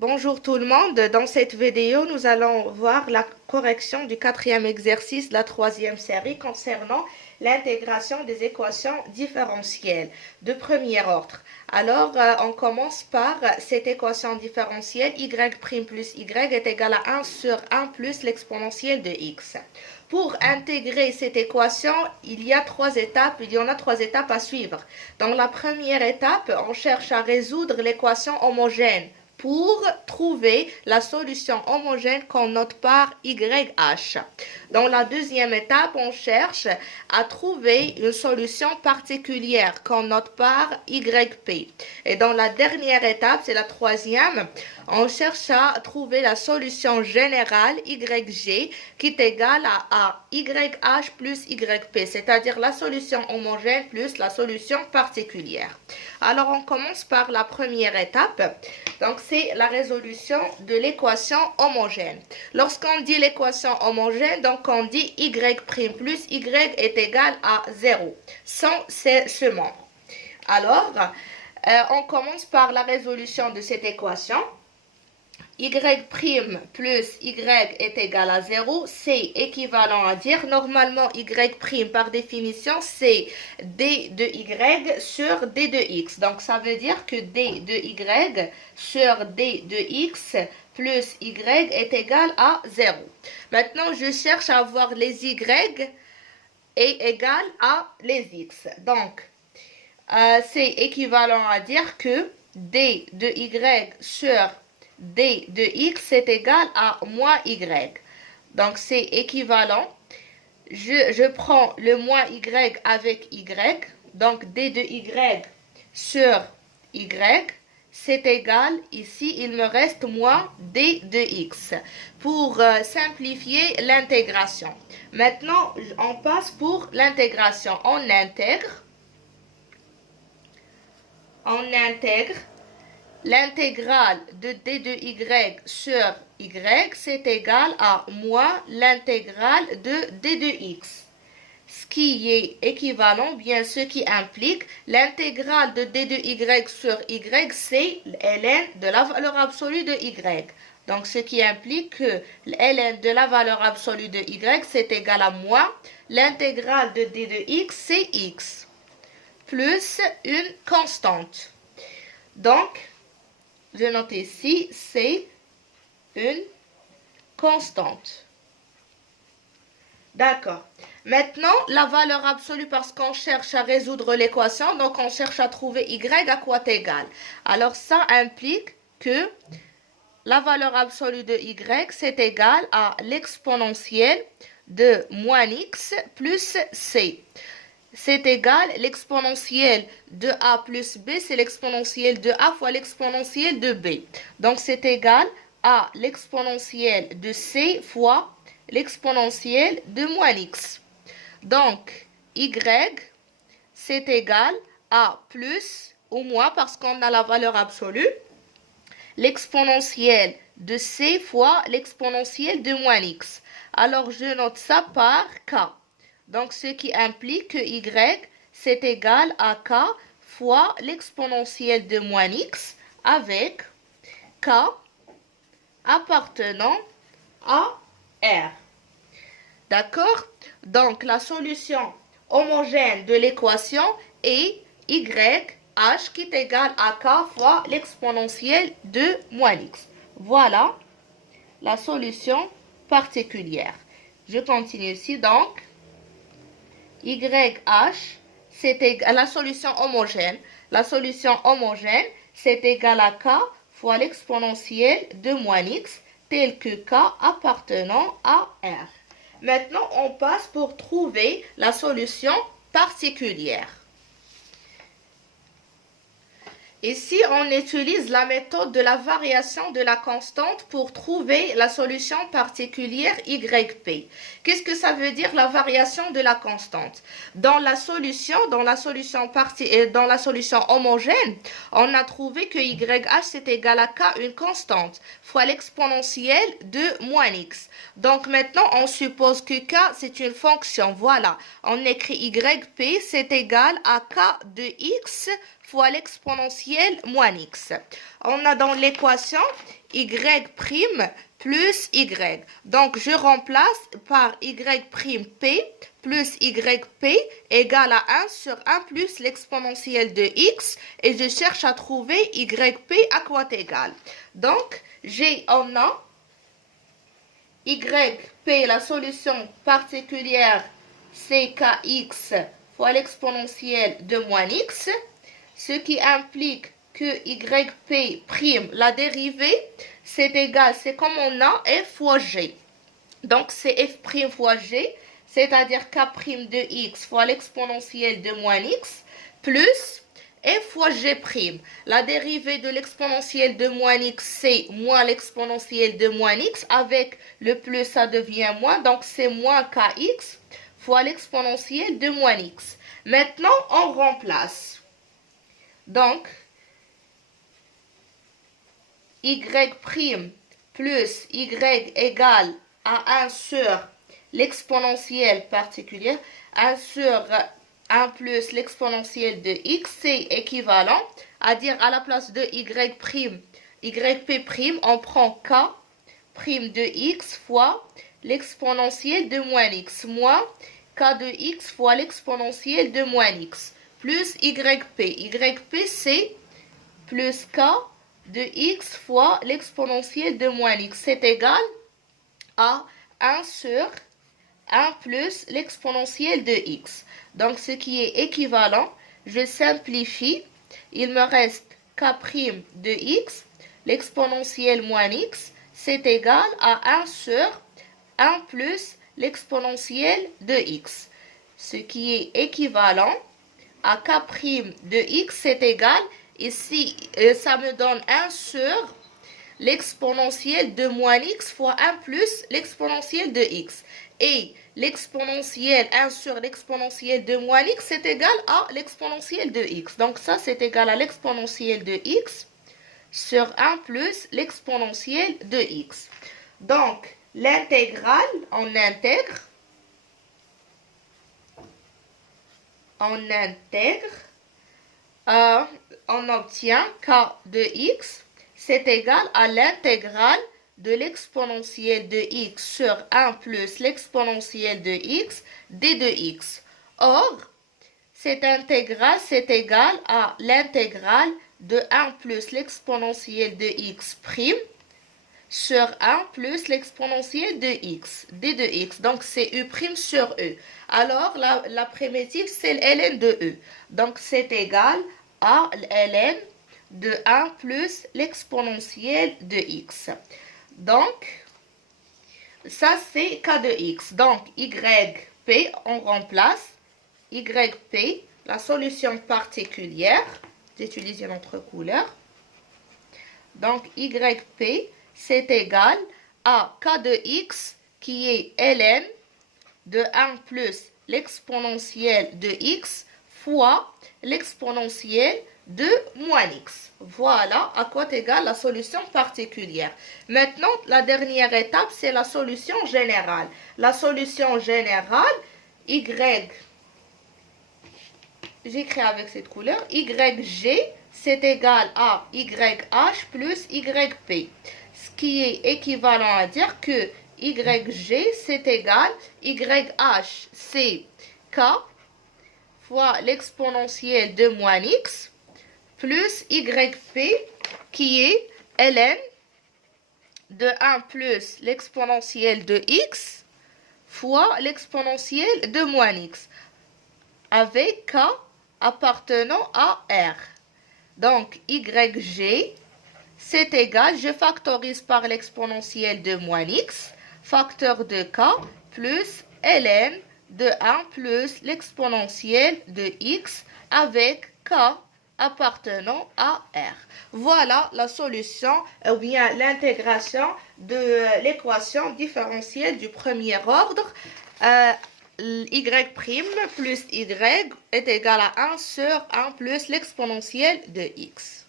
Bonjour tout le monde, dans cette vidéo nous allons voir la correction du quatrième exercice de la troisième série concernant l'intégration des équations différentielles de premier ordre. Alors on commence par cette équation différentielle y' plus y est égal à 1 sur 1 plus l'exponentielle de x. Pour intégrer cette équation, il y en a trois étapes à suivre. Dans la première étape, on cherche à résoudre l'équation homogène pour trouver la solution homogène qu'on note par YH. Dans la deuxième étape, on cherche à trouver une solution particulière qu'on note par YP. Et dans la dernière étape, c'est la troisième, on cherche à trouver la solution générale YG qui est égale à YH plus YP, c'est-à-dire la solution homogène plus la solution particulière. Alors, on commence par la première étape. Donc, c'est la résolution de l'équation homogène. Lorsqu'on dit l'équation homogène, donc on dit Y' plus Y est égal à 0, sans ce membre. Alors, on commence par la résolution de cette équation. Y' plus Y est égal à 0, c'est équivalent à dire, normalement Y' par définition, c'est D de Y sur D de X. Donc ça veut dire que D de Y sur D de X plus Y est égal à 0. Maintenant, je cherche à avoir les Y est égal à les X. Donc, c'est équivalent à dire que D de Y sur D de X est égal à moins Y. Donc, c'est équivalent. Je prends le moins Y avec Y. Donc, D de Y sur Y, c'est égal. Ici, il me reste moins D de X. Pour simplifier l'intégration. Maintenant, on passe pour l'intégration. On intègre l'intégrale de D de Y sur Y, c'est égal à moins l'intégrale de D de X. Ce qui est équivalent, bien ce qui implique l'intégrale de D de Y sur Y, c'est ln de la valeur absolue de Y. Donc, ce qui implique que ln de la valeur absolue de Y, c'est égal à moins l'intégrale de D de X, c'est X, plus une constante. Donc, je note ici, c'est une constante. D'accord. Maintenant, la valeur absolue, parce qu'on cherche à résoudre l'équation, donc on cherche à trouver Y à quoi est égal. Alors, ça implique que la valeur absolue de Y, c'est égal à l'exponentielle de moins X plus C. C'est égal, l'exponentielle de A plus B, c'est l'exponentielle de A fois l'exponentielle de B. Donc, c'est égal à l'exponentielle de C fois l'exponentielle de moins X. Donc, Y, c'est égal à plus ou moins, parce qu'on a la valeur absolue, l'exponentielle de C fois l'exponentielle de moins X. Alors, je note ça par K. Donc, ce qui implique que Y, c'est égal à K fois l'exponentielle de moins X avec K appartenant à R. D'accord? Donc, la solution homogène de l'équation est YH qui est égal à K fois l'exponentielle de moins X. Voilà la solution particulière. Je continue ici donc. YH, c'est égal à la solution homogène. La solution homogène, c'est égal à K fois l'exponentielle de moins X, tel que K appartenant à R. Maintenant, on passe pour trouver la solution particulière. Ici, on utilise la méthode de la variation de la constante pour trouver la solution particulière YP. Qu'est-ce que ça veut dire la variation de la constante? Dans la solution homogène, on a trouvé que YH c'est égal à K, une constante, fois l'exponentielle de moins X. Donc maintenant, on suppose que K c'est une fonction. Voilà, on écrit YP c'est égal à K de X fois l'exponentielle moins x. On a dans l'équation y' plus y. Donc, je remplace par y'p plus yp égale à 1 sur 1 plus l'exponentielle de x. Et je cherche à trouver yp à quoi égal. Donc, on a yp, la solution particulière, c'est kx fois l'exponentielle de moins x, ce qui implique que yp', la dérivée, c'est égal, c'est comme on a f fois g. Donc, c'est f' fois g, c'est-à-dire k' de x fois l'exponentielle de moins x, plus f fois g'. La dérivée de l'exponentielle de moins x, c'est moins l'exponentielle de moins x. Avec le plus, ça devient moins. Donc, c'est moins kx fois l'exponentielle de moins x. Maintenant, on remplace. Donc, y' plus y égale à 1 sur l'exponentielle particulière, 1 sur 1 plus l'exponentielle de x, c'est équivalent à dire à la place de yp', on prend k' de x fois l'exponentielle de moins x, moins k de x fois l'exponentielle de moins x, plus yp. Yp, c'est plus k de x fois l'exponentielle de moins x. C'est égal à 1 sur 1 plus l'exponentielle de x. Donc, ce qui est équivalent, je simplifie. Il me reste k' de x, l'exponentielle moins x, c'est égal à 1 sur 1 plus l'exponentielle de x. Ce qui est équivalent à k' de x, c'est égal, ici, ça me donne 1 sur l'exponentielle de moins x fois 1 plus l'exponentielle de x. Et l'exponentielle 1 sur l'exponentielle de moins x, c'est égal à l'exponentielle de x. Donc ça, c'est égal à l'exponentielle de x sur 1 plus l'exponentielle de x. Donc, l'intégrale, on intègre, on obtient k de x, c'est égal à l'intégrale de l'exponentielle de x sur 1 plus l'exponentielle de x d de x. Or, cette intégrale, c'est égal à l'intégrale de 1 plus l'exponentielle de x' sur 1 plus l'exponentielle de x, d de x. Donc, c'est u' sur e. Alors, la primitive, c'est ln de e. Donc, c'est égal à ln de 1 plus l'exponentielle de x. Donc, ça, c'est k de x. Donc, yp, on remplace yp, la solution particulière. J'utilise une autre couleur. Donc, yp, c'est égal à k de x qui est ln de 1 plus l'exponentielle de x fois l'exponentielle de moins x. Voilà à quoi égale la solution particulière. Maintenant, la dernière étape, c'est la solution générale. La solution générale, j'écris avec cette couleur, yg, c'est égal à yh plus yp. Ce qui est équivalent à dire que yg, c'est égal, yh, c'est k fois l'exponentielle de moins x, plus yp, qui est ln de 1 plus l'exponentielle de x fois l'exponentielle de moins x, avec k appartenant à r. Donc, yg, c'est égal, je factorise par l'exponentielle de moins x, facteur de k, plus ln de 1 plus l'exponentielle de x avec k appartenant à R. Voilà la solution, ou bien l'intégration de l'équation différentielle du premier ordre. Y' plus y est égal à 1 sur 1 plus l'exponentielle de x.